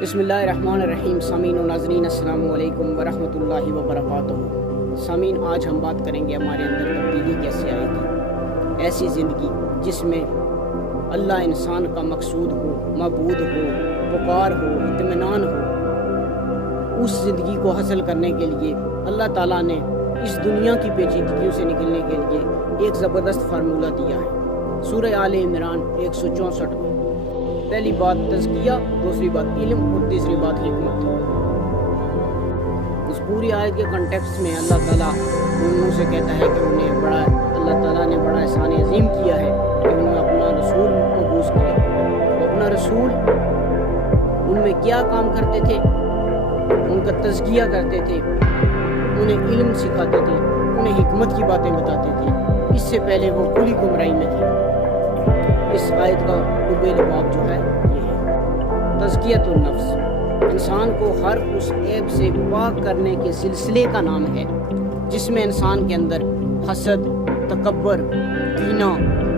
بسم اللہ الرحمن الرحیم۔ سامعین و ناظرین السلام علیکم ورحمۃ اللہ وبرکاتہ۔ سامعین، آج ہم بات کریں گے ہمارے اندر تبدیلی کیسے آئے گی، ایسی زندگی جس میں اللہ انسان کا مقصود ہو، معبود ہو، پکار ہو، اطمینان ہو۔ اس زندگی کو حاصل کرنے کے لیے اللہ تعالیٰ نے اس دنیا کی پیچیدگیوں سے نکلنے کے لیے ایک زبردست فارمولہ دیا ہے۔ سورہ آل عمران 164 میں پہلی بات تزکیہ، دوسری بات علم اور تیسری بات حکمت۔ اس پوری آیت کے کنٹیکسٹ میں اللہ تعالیٰ ان منہ سے کہتا ہے کہ اللہ تعالیٰ نے بڑا احسان عظیم کیا ہے کہ انہوں نے اپنا رسول مبعوث کیا۔ وہ اپنا رسول ان میں کیا کام کرتے تھے؟ ان کا تزکیہ کرتے تھے، انہیں علم سکھاتے تھے، انہیں حکمت کی باتیں بتاتے تھے۔ اس سے پہلے وہ کھلی گمراہی میں تھے۔ اس آیت کا لب لباب جو ہے یہ ہے تزکیۃ النفس۔ انسان کو ہر اس عیب سے پاک کرنے کے سلسلے کا نام ہے جس میں انسان کے اندر حسد، تکبر، کینہ،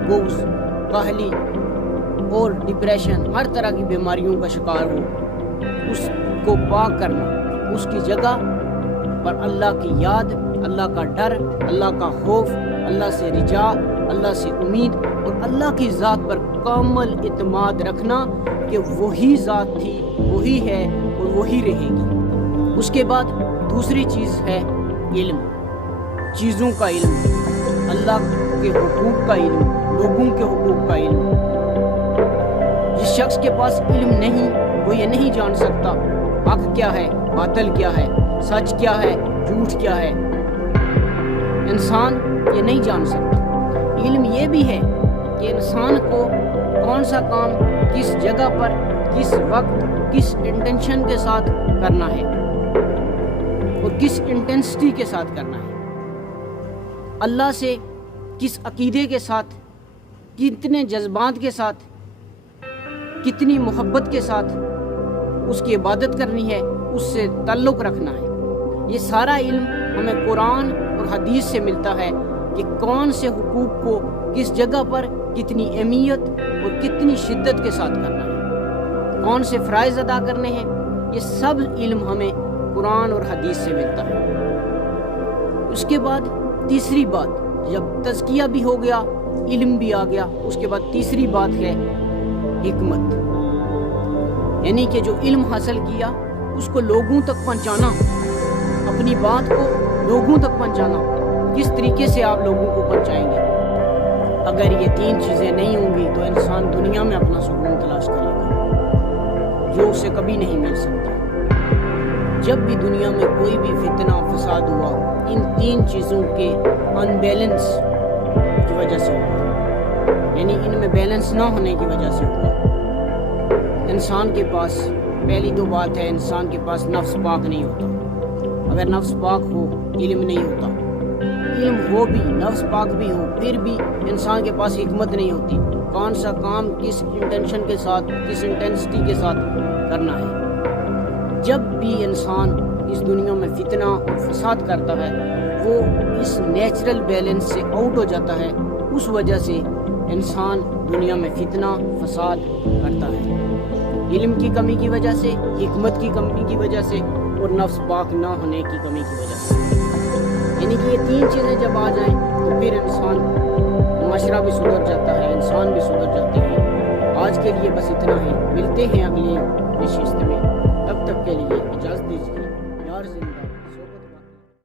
بغض، کاہلی اور ڈپریشن، ہر طرح کی بیماریوں کا شکار ہو۔ اس کو پاک کرنا، اس کی جگہ پر اللہ کی یاد، اللہ کا ڈر، اللہ کا خوف، اللہ سے رجا، اللہ سے امید اور اللہ کی ذات پر کامل اعتماد رکھنا کہ وہی ذات تھی، وہی ہے اور وہی رہے گی۔ اس کے بعد دوسری چیز ہے علم، چیزوں کا علم، اللہ کے حقوق کا علم، لوگوں کے حقوق کا علم۔ جس شخص کے پاس علم نہیں، وہ یہ نہیں جان سکتا حق کیا ہے، باطل کیا ہے، سچ کیا ہے، جھوٹ کیا ہے۔ انسان یہ نہیں جان سکتا۔ علم یہ بھی ہے کہ انسان کو کون سا کام کس جگہ پر، کس وقت، کس انٹینشن کے ساتھ کرنا ہے اور کس انٹینسٹی کے ساتھ کرنا ہے، اللہ سے کس عقیدے کے ساتھ، کتنے جذبات کے ساتھ، کتنی محبت کے ساتھ اس کی عبادت کرنی ہے، اس سے تعلق رکھنا ہے۔ یہ سارا علم ہمیں قرآن اور حدیث سے ملتا ہے کہ کون سے حقوق کو کس جگہ پر کتنی اہمیت اور کتنی شدت کے ساتھ کرنا ہے، کون سے فرائض ادا کرنے ہیں۔ یہ سب علم ہمیں قرآن اور حدیث سے ملتا ہے۔ اس کے بعد تیسری بات، جب تزکیہ بھی ہو گیا، علم بھی آ گیا، اس کے بعد تیسری بات ہے حکمت، یعنی کہ جو علم حاصل کیا اس کو لوگوں تک پہنچانا، اپنی بات کو لوگوں تک پہنچانا۔ کس طریقے سے آپ لوگوں کو پہنچائیں گے؟ اگر یہ تین چیزیں نہیں ہوں گی تو انسان دنیا میں اپنا سکون تلاش کرے گا، جو اسے کبھی نہیں مل سکتا۔ جب بھی دنیا میں کوئی بھی فتنہ فساد ہوا، ان تین چیزوں کے ان بیلنس کی وجہ سے ہوا، یعنی ان میں بیلنس نہ ہونے کی وجہ سے ہوا۔ انسان کے پاس پہلی تو بات ہے، انسان کے پاس نفس پاک نہیں ہوتا۔ اگر نفس پاک ہو، علم نہیں ہوتا۔ علم ہو بھی، نفس پاک بھی ہو، پھر بھی انسان کے پاس حکمت نہیں ہوتی، کون سا کام کس انٹینشن کے ساتھ، کس انٹینسٹی کے ساتھ کرنا ہے۔ جب بھی انسان اس دنیا میں فتنہ اور فساد کرتا ہے، وہ اس نیچرل بیلنس سے آؤٹ ہو جاتا ہے۔ اس وجہ سے انسان دنیا میں فتنہ فساد کرتا ہے، علم کی کمی کی وجہ سے، حکمت کی کمی کی وجہ سے اور نفس پاک نہ ہونے کی کمی کی وجہ سے۔ یعنی کہ یہ تین چیزیں جب آ جائیں تو پھر انسان، معاشرہ بھی سدھر جاتا ہے، انسان بھی سدھر جاتے ہیں۔ آج کے لیے بس اتنا ہی، ملتے ہیں اگلی نشست میں، تب تک کے لیے اجازت دیجیے۔ یار زندہ